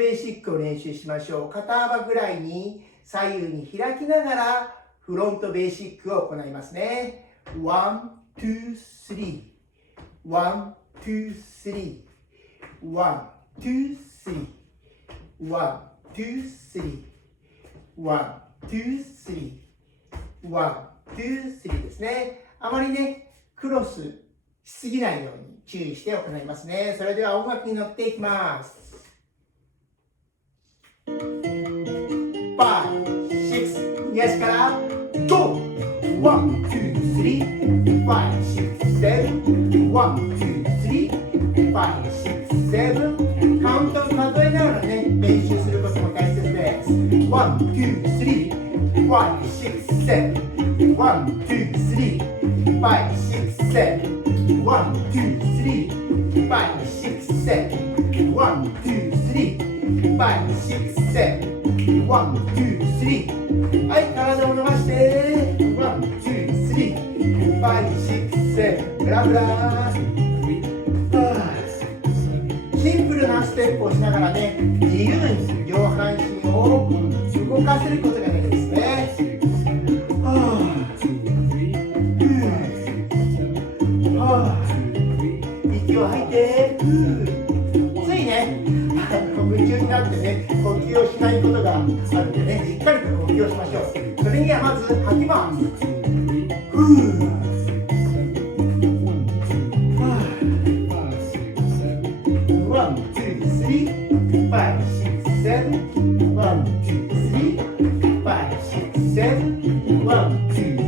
ベーシックを練習しましょう。肩幅ぐらいに左右に開きながらフロントベーシックを行いますね。1、2、3 1、2、3 1、2、3 1、2、3 1、2、3 1、2、3ですね。あまりね、クロスしすぎないように注意して行いますね。それでは音楽に乗っていきます。5、6、右足から GO! 1、2、3 5、6、7 1、2、3 5、6、7カウントを数えながらね、練習することも大切です。1、2、3 5、6、7 1、2、3 5、6、7 1、2、3 5、6、7 1、2、3 5、6、7 1、2、3はい、体を伸ばして1、2、3 5、6、7ブラブラシンプルなステップをしながらね、自由に両半身を動かせることが大事ですね。息を吐いて、ついね、夢中になってね、呼吸をしないことがあるんでね、しっかりと呼吸をしましょう。それにはまず吐きます。1、2、3 5、6、7 1、2、3 5、6、7 1、2